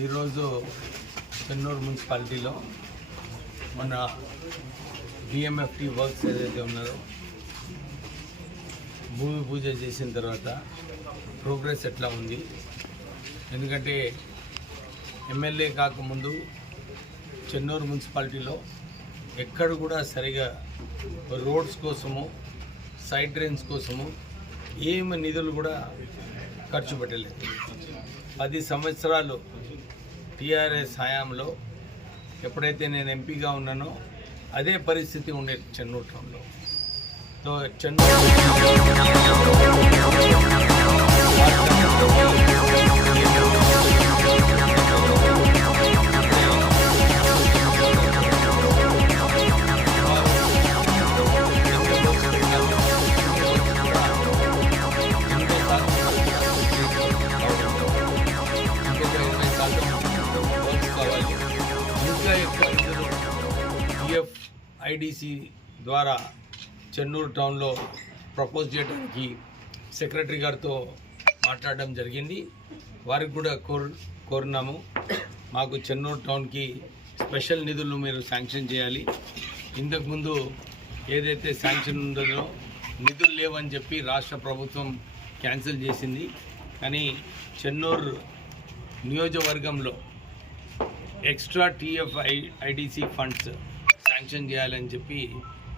ఈరోజు చెన్నూరు మున్సిపాలిటీలో మన డిఎంఎఫ్టీ వర్క్స్ ఏదైతే ఉన్నదో భూమి పూజ చేసిన తర్వాత ప్రోగ్రెస్ ఎట్లా ఉంది, ఎందుకంటే ఎమ్మెల్యే కాకముందు చెన్నూరు మున్సిపాలిటీలో ఎక్కడ కూడా సరిగా రోడ్స్ కోసము సైడ్ డ్రైన్స్ కోసము ఏమి నిధులు కూడా ఖర్చు పెట్టలేదు. 10 సంవత్సరాలు టీఆర్ఎస్ హయాంలో ఎప్పుడైతే నేను ఎంపీగా ఉన్నానో అదే పరిస్థితి ఉండేది చెన్నూరు టౌన్లో. సో చెన్నూరు ఐడిసి ద్వారా చెన్నూరు టౌన్లో ప్రపోజ్ చేయడానికి సెక్రటరీ గారితో మాట్లాడడం జరిగింది. వారికి కూడా కోరినాము, మాకు చెన్నూరు టౌన్కి స్పెషల్ నిధులు మీరు శాంక్షన్ చేయాలి. ఇంతకుముందు ఏదైతే శాంక్షన్ ఉందో నిధులు లేవని చెప్పి రాష్ట్ర ప్రభుత్వం క్యాన్సిల్ చేసింది. కానీ చెన్నూరు నియోజకవర్గంలో ఎక్స్ట్రా ఐడిసి ఫండ్స్ శాంక్షన్ చేయాలని చెప్పి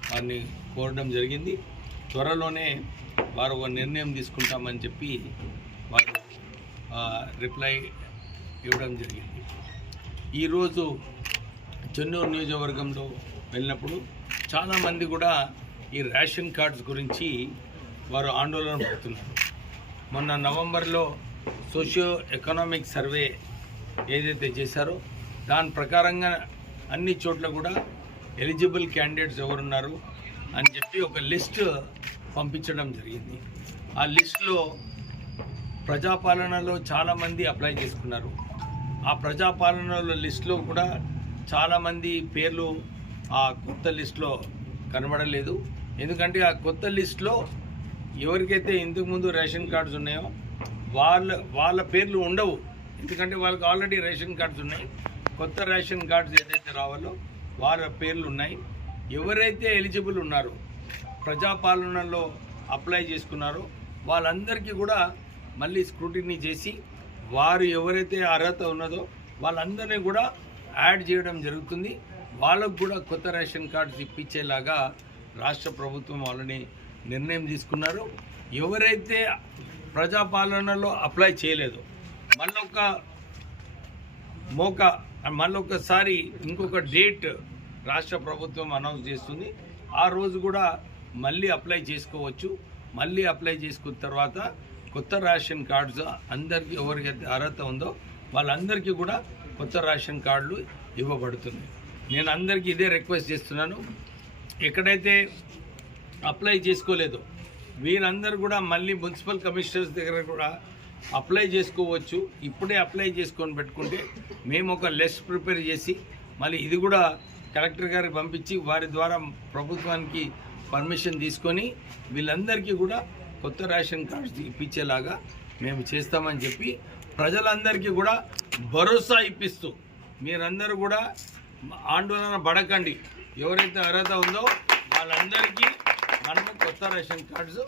వారిని కోరడం జరిగింది. త్వరలోనే వారు ఒక నిర్ణయం తీసుకుంటామని చెప్పి వారు రిప్లై ఇవ్వడం జరిగింది. ఈరోజు చెన్నూరు నియోజకవర్గంలో వెళ్ళినప్పుడు చాలామంది కూడా ఈ రేషన్ కార్డ్స్ గురించి వారు ఆందోళన పడుతున్నారు. మొన్న నవంబర్లో సోషియో ఎకనామిక్ సర్వే ఏదైతే చేశారో దాని ప్రకారంగా అన్ని చోట్ల కూడా ఎలిజిబుల్ క్యాండిడేట్స్ ఎవరున్నారు అని చెప్పి ఒక లిస్ట్ పంపించడం జరిగింది. ఆ లిస్టులో ప్రజాపాలనలో చాలామంది అప్లై చేసుకున్నారు. ఆ ప్రజాపాలనలో లిస్టులో కూడా చాలామంది పేర్లు ఆ కొత్త లిస్టులో కనబడలేదు. ఎందుకంటే ఆ కొత్త లిస్టులో ఎవరికైతే ఇంతకుముందు రేషన్ కార్డ్స్ ఉన్నాయో వాళ్ళ పేర్లు ఉండవు. ఎందుకంటే వాళ్ళకి ఆల్రెడీ రేషన్ కార్డ్స్ ఉన్నాయి. కొత్త రేషన్ కార్డ్స్ ఏదైతే రావాలో వారి పేర్లు ఉన్నాయి. ఎవరైతే ఎలిజిబుల్ ఉన్నారో ప్రజాపాలనలో అప్లై చేసుకున్నారో వాళ్ళందరికీ కూడా మళ్ళీ స్క్రూటినీ చేసి వారు ఎవరైతే అర్హత ఉన్నదో వాళ్ళందరినీ కూడా యాడ్ చేయడం జరుగుతుంది. వాళ్ళకు కూడా కొత్త రేషన్ కార్డ్స్ ఇప్పించేలాగా రాష్ట్ర ప్రభుత్వం వాళ్ళని నిర్ణయం తీసుకున్నారు. ఎవరైతే ప్రజాపాలనలో అప్లై చేయలేదో మళ్ళొకసారి ఇంకొక డేట్ రాష్ట్ర ప్రభుత్వం అనౌన్స్ చేస్తుంది. ఆ రోజు కూడా మళ్ళీ అప్లై చేసుకోవచ్చు. మళ్ళీ అప్లై చేసుకున్న తర్వాత కొత్త రేషన్ కార్డ్స్ అందరికీ ఎవరికైతే అర్హత ఉందో వాళ్ళందరికీ కూడా కొత్త రేషన్ కార్డులు ఇవ్వబడుతుంది. నేను అందరికీ ఇదే రిక్వెస్ట్ చేస్తున్నాను, ఎక్కడైతే అప్లై చేసుకోలేదో వీరందరూ కూడా మళ్ళీ మున్సిపల్ కమిషనర్స్ దగ్గర కూడా అప్లై చేసుకోవచ్చు. ఇప్పుడే అప్లై చేసుకొని పెట్టుకుంటే మేము ఒక లిస్ట్ ప్రిపేర్ చేసి మళ్ళీ ఇది కూడా కలెక్టర్ గారికి పంపించి వారి ద్వారా ప్రభుత్వానికి పర్మిషన్ తీసుకొని వీళ్ళందరికీ కూడా కొత్త రేషన్ కార్డ్స్ ఇప్పించేలాగా మేము చేస్తామని చెప్పి ప్రజలందరికీ కూడా భరోసా ఇప్పిస్తూ మీరందరూ కూడా ఆందోళన పడకండి. ఎవరైతే అర్హత ఉందో వాళ్ళందరికీ మనము కొత్త రేషన్ కార్డ్స్